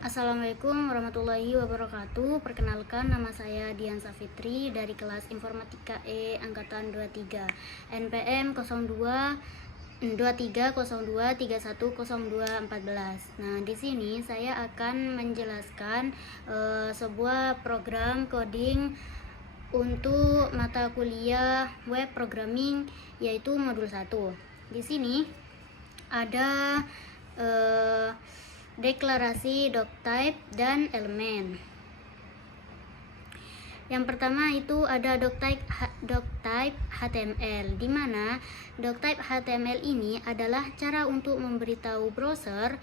Assalamualaikum warahmatullahi wabarakatuh. Perkenalkan, nama saya Dian Safitri dari kelas Informatika E angkatan 23, NPM 02 2302310214. Nah, di sini saya akan menjelaskan sebuah program coding untuk mata kuliah web programming, yaitu modul 1. Di sini ada deklarasi doctype dan elemen. Yang pertama itu ada doctype HTML, di mana doctype HTML ini adalah cara untuk memberitahu browser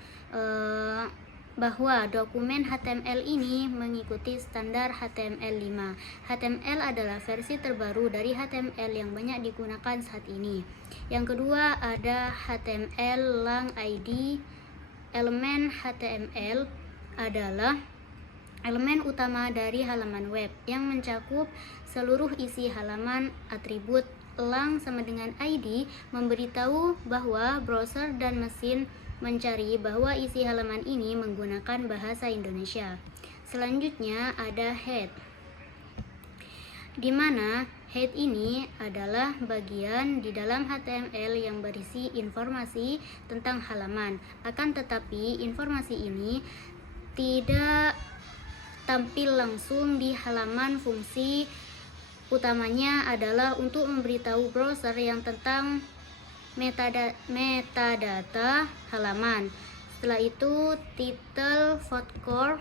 bahwa dokumen HTML ini mengikuti standar HTML5. HTML adalah versi terbaru dari HTML yang banyak digunakan saat ini. Yang kedua ada HTML lang ID. Elemen HTML adalah elemen utama dari halaman web yang mencakup seluruh isi halaman. Atribut lang sama dengan ID memberitahu bahwa browser dan mesin mencari bahwa isi halaman ini menggunakan bahasa Indonesia. Selanjutnya ada head, di mana head ini adalah bagian di dalam HTML yang berisi informasi tentang halaman. Akan tetapi informasi ini tidak tampil langsung di halaman. Fungsi utamanya adalah untuk memberitahu browser yang tentang metadata halaman. Setelah itu title, footcore,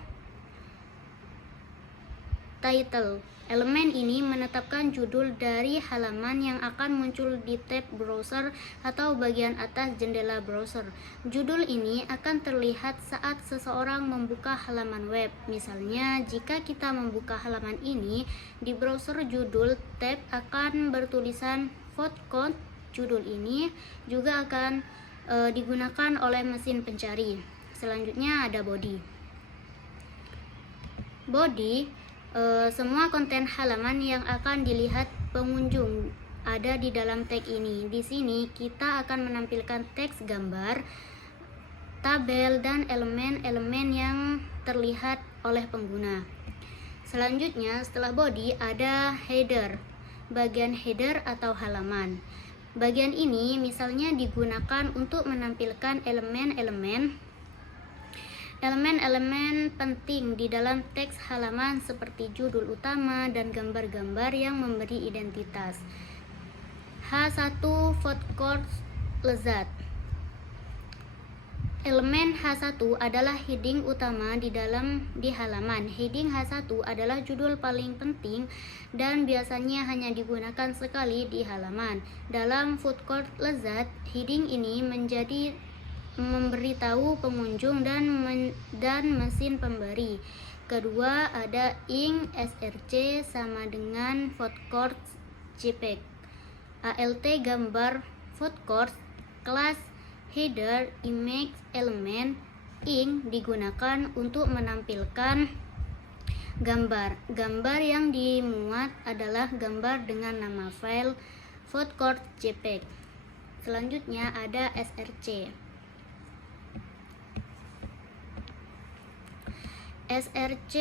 title. Elemen ini menetapkan judul dari halaman yang akan muncul di tab browser atau bagian atas jendela browser. Judul ini akan terlihat saat seseorang membuka halaman web. Misalnya, jika kita membuka halaman ini di browser, judul tab akan bertulisan footcode. Judul ini juga akan digunakan oleh mesin pencari. Selanjutnya ada body. Body semua konten halaman yang akan dilihat pengunjung ada di dalam tag ini. Di sini kita akan menampilkan teks, gambar, tabel, dan elemen-elemen yang terlihat oleh pengguna. Selanjutnya, setelah body ada header, bagian header atau halaman. Bagian ini misalnya digunakan untuk menampilkan elemen-elemen penting di dalam teks halaman seperti judul utama dan gambar-gambar yang memberi identitas. H1 footcode lezat. Elemen H1 adalah heading utama di halaman. Heading H1 adalah judul paling penting dan biasanya hanya digunakan sekali di halaman. Dalam footcode lezat, heading ini memberitahu pengunjung dan mesin pemberi. Kedua ada ing src sama dengan footcode JPEG. ALT gambar footcode, kelas header image element. Ing digunakan untuk menampilkan gambar. Gambar yang dimuat adalah gambar dengan nama file footcode JPEG. Selanjutnya ada src. src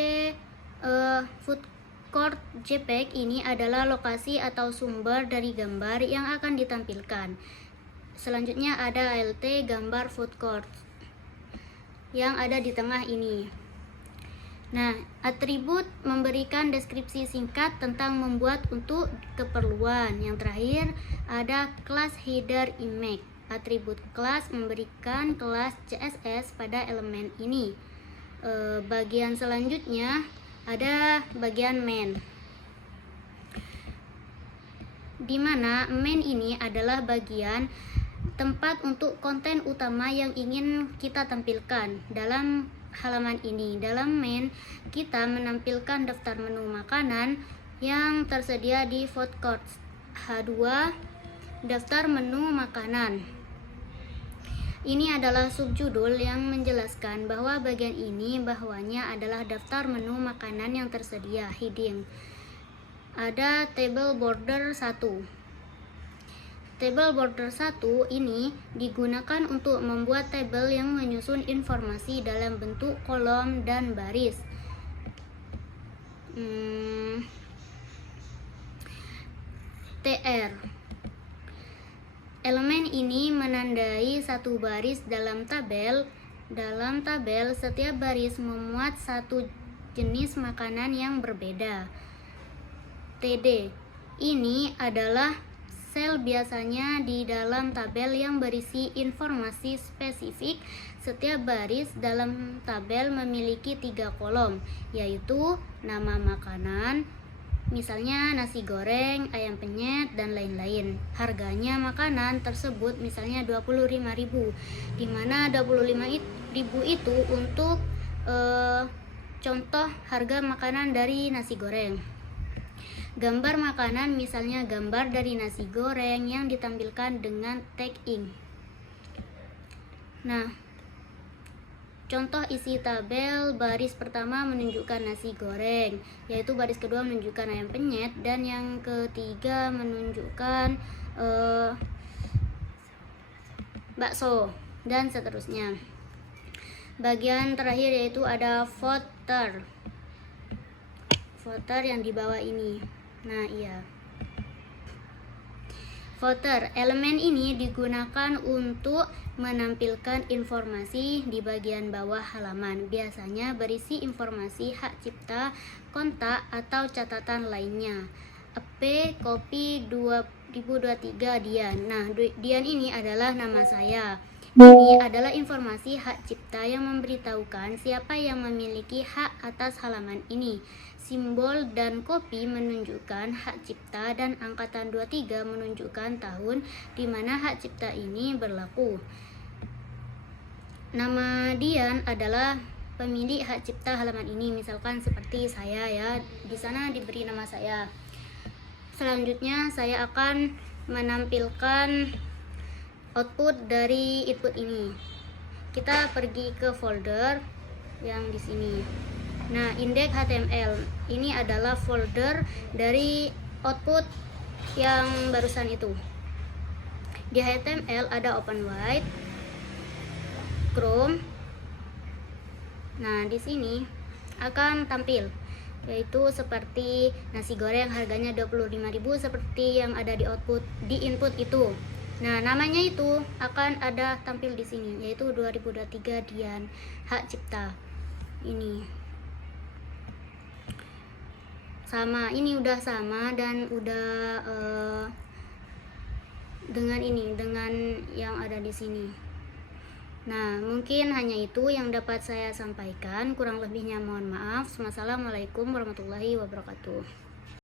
footcode JPEG ini adalah lokasi atau sumber dari gambar yang akan ditampilkan. Selanjutnya ada ALT gambar footcode yang ada di tengah ini. Nah, atribut memberikan deskripsi singkat tentang membuat untuk keperluan. Yang terakhir ada kelas header image. Atribut kelas memberikan kelas CSS pada elemen ini. Bagian selanjutnya ada bagian main, di mana main ini adalah bagian tempat untuk konten utama yang ingin kita tampilkan dalam halaman ini. Dalam main kita menampilkan daftar menu makanan yang tersedia di foodcourt. H2 daftar menu makanan. Ini adalah subjudul yang menjelaskan bahwa bagian ini bahwanya adalah daftar menu makanan yang tersedia. Heading. Ada table border 1. Tabel border 1 ini digunakan untuk membuat tabel yang menyusun informasi dalam bentuk kolom dan baris. TR. Elemen ini menandai satu baris dalam tabel. Dalam tabel, setiap baris memuat satu jenis makanan yang berbeda. TD. Ini adalah sel biasanya di dalam tabel yang berisi informasi spesifik. Setiap baris dalam tabel memiliki 3 kolom, yaitu nama makanan, misalnya nasi goreng, ayam penyet, dan lain-lain. Harganya makanan tersebut misalnya 25.000, di mana 25.000 itu untuk contoh harga makanan dari nasi goreng. Gambar makanan misalnya gambar dari nasi goreng yang ditampilkan dengan tag ink. Nah, contoh isi tabel, baris pertama menunjukkan nasi goreng, yaitu baris kedua menunjukkan ayam penyet, dan yang ketiga menunjukkan bakso, dan seterusnya. Bagian terakhir yaitu ada footer yang di bawah ini. Nah, iya. Footer, elemen ini digunakan untuk menampilkan informasi di bagian bawah halaman. Biasanya berisi informasi hak cipta, kontak, atau catatan lainnya. EP Kopi 2023 Dian. Nah, Dian ini adalah nama saya. Ini adalah informasi hak cipta yang memberitahukan siapa yang memiliki hak atas halaman ini. Simbol dan kopi menunjukkan hak cipta, dan angkatan 23 menunjukkan tahun di mana hak cipta ini berlaku. Nama Dian adalah pemilik hak cipta halaman ini, misalkan seperti saya ya. Di sana diberi nama saya. Selanjutnya saya akan menampilkan output dari input ini. Kita pergi ke folder yang di sini. Nah, index.html ini adalah folder dari output yang barusan itu. Di HTML ada OpenWrite, Chrome. Nah, di sini akan tampil, yaitu seperti nasi goreng harganya 25.000 seperti yang ada di output di input itu. Nah, namanya itu akan ada tampil di sini, yaitu 2023 Dian hak cipta. Ini sama, ini udah sama dan udah dengan yang ada di sini. Nah, mungkin hanya itu yang dapat saya sampaikan. Kurang lebihnya mohon maaf. Wassalamualaikum warahmatullahi wabarakatuh.